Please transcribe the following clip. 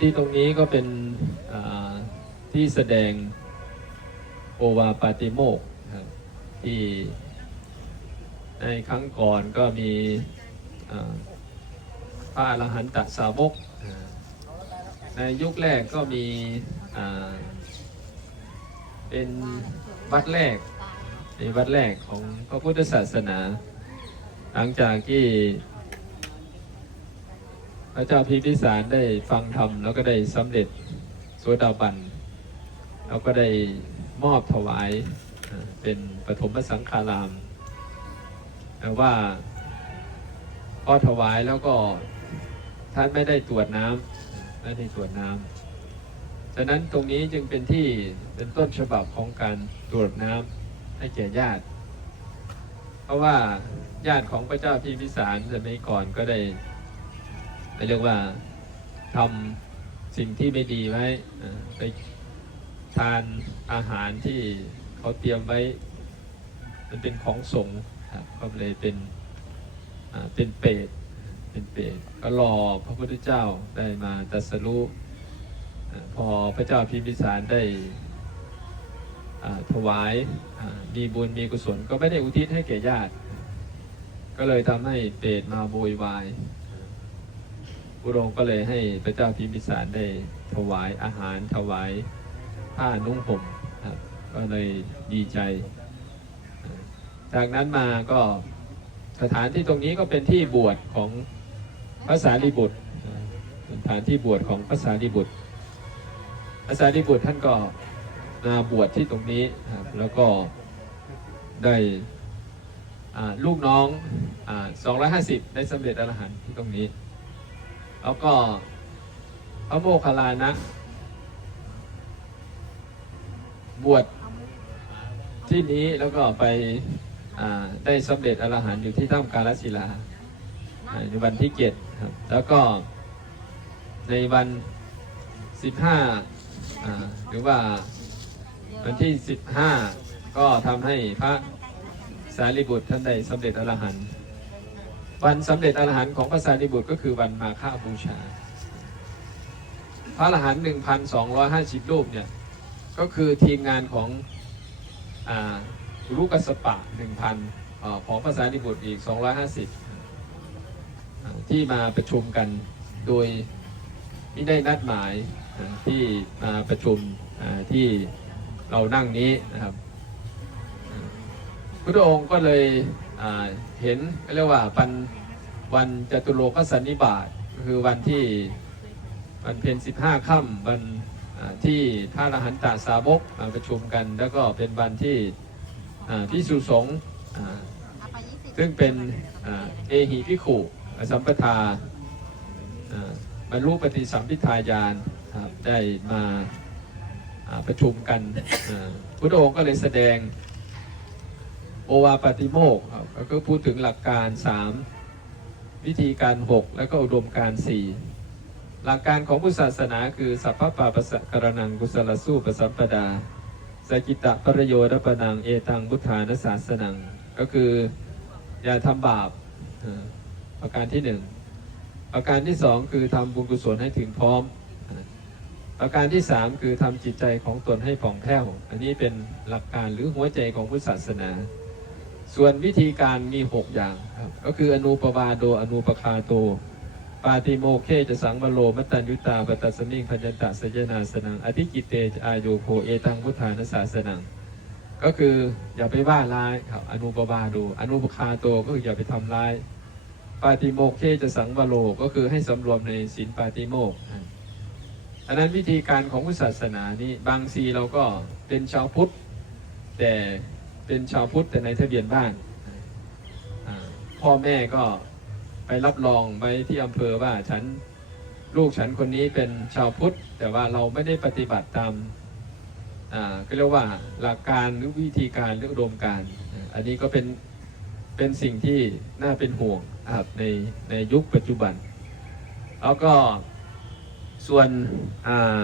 ที่ตรงนี้ก็เป็นที่แสดงโอวาปาติโมกข์ที่ในครั้งก่อนก็มีอ่าพระอรหันตสาวก ในยุคแรกก็มีเป็นวัดแรกในวัดแรกของพระพุทธศาสนา หลังจากที่ ระเจ้าพิมพิสารได้ฟังธรรมแล้วก็ได้สำเร็จโสดาบันแล้วก็ได้มอบถวายเป็นปฐมสังฆารามแต่ว่าพอถวายแล้วก็ท่านไม่ได้ตรวจน้ำไม่ได้ตรวจน้ำฉะนั้นตรงนี้จึงเป็นที่เป็นต้นฉบับของการตรวจน้ำให้แก่ญาติ เพราะว่าญาติของพระเจ้าพิมพิสารสมัยก่อนก็ได้ เรียกว่าทำสิ่งที่ไม่ดีไว้ไปทานอาหารที่เขาเตรียมไว้ มันเป็นของสงฆ์ครับก็เลยเป็นเป็นเปรตเป็นเปรตก็รอพระพุทธเจ้าได้มาตรัสรู้พอพระเจ้าพิมพิสารได้ถวายมีบุญมีกุศลก็ไม่ได้อุทิศให้แก่ญาติ ก็เลยทำให้เปรตมาโวยวาย พระองค์ก็เลยให้พระเจ้าพิมพิสารได้ถวายอาหารถวายผ้านุ่งห่มครับก็เลยดีใจ จากนั้นมาก็สถานที่ตรงนี้ก็เป็นที่บวชของพระสารีบุตรสถานที่บวชของพระสารีบุตรพระสารีบุตรท่านก็มาบวชที่ตรงนี้ครับแล้วก็ได้ลูกน้อง 250 ได้สำเร็จอรหันต์ที่ตรงนี้ แล้วก็พระโมคคัลลานะ บวชที่นี้แล้วก็ไปได้สำเร็จอรหันต์อยู่ที่ถ้ำกาลศิลาอ่าในวันที่เจ็ดครับ แล้วก็ในวันสิบห้าหรือว่าวันที่สิบห้าก็ทำให้พระสารีบุตรท่านได้สำเร็จอรหันต์ วันสำเร็จอรหันต์ของพระสารีบุตรก็คือวันมาฆบูชา พระอรหันต์1,250รูปเนี่ยก็คือทีมงานของอารุกัสปะ1,000อ่าของพระสารีบุตรอีก250อ่าสิบที่มาประชุมกันโดยที่ได้นัดหมายที่มาประชุมที่เรานั่งนี้นะครับพุทธองค์ก็เลย เห็นเรียกว่าวันวันจตุโลกสันนิบาตคือวันที่วันเพ็ญสิบห้าค่ำวันที่พระอรหันตสาวกมาประชุมกัน แล้วก็เป็นวันที่พิสุสงฆ์ซึ่งเป็นอเอหิพิขุสัมปทาบรรลุปฏิสัมพิทายานได้มาประชุมกัน พุทธองค์ก็เลยแสดง โอวาปาติโมกครับแล้วก็พูดถึงหลักการ 3 วิธีการ 6 แล้วก็อุดมการ 4 หลักการของพุทธศาสนาคือสัพพปาปัสสะกรนังกุศลสู้ปสัมปดาสกิตะปรโยรปนังเอตังพุทธานศาสนัง ก็คืออย่าทำบาปอ่อประการที่1ประการที่2คือทำบุญกุศลให้ถึงพร้อม ประการที่3คือทำจิตใจของตนให้ผ่องแผ้ว อันนี้เป็นหลักการหรือหัวใจของพุทธศาสนา ส่วนวิธีการมี 6 อย่างครับก็คืออนุปบาโดอนุปคาโต ปาติโมเคจะสังวโลมัตตัญยุตาปตัสสมิงพัญญตะสยนาสนัง อธิกิเตจะอาโยโคเอตังพุทธานศาสนัง ก็คืออย่าไปว่าร้ายครับอนุปบาโดอนุปคาโตก็คืออย่าไปทำร้าย ปาติโมเคจะสังวโลก็คือให้สำรวมในศีลปาติโมกข์อันนั้นวิธีการของพุทธศาสนานี่บางทีเราก็เป็นชาวพุทธแต่ เป็นชาวพุทธแต่ในทะเบียนบ้านพ่อแม่ก็ไปรับรองไว้ที่อำเภอว่าฉันลูกฉันคนนี้เป็นชาวพุทธ แต่ว่าเราไม่ได้ปฏิบัติตามอ่าก็เรียกว่าหลักการหรือวิธีการหรืออุดมการอันนี้ก็เป็นเป็นสิ่งที่น่าเป็นห่วงครับในในยุคปัจจุบัน แล้วก็ส่วนอ่า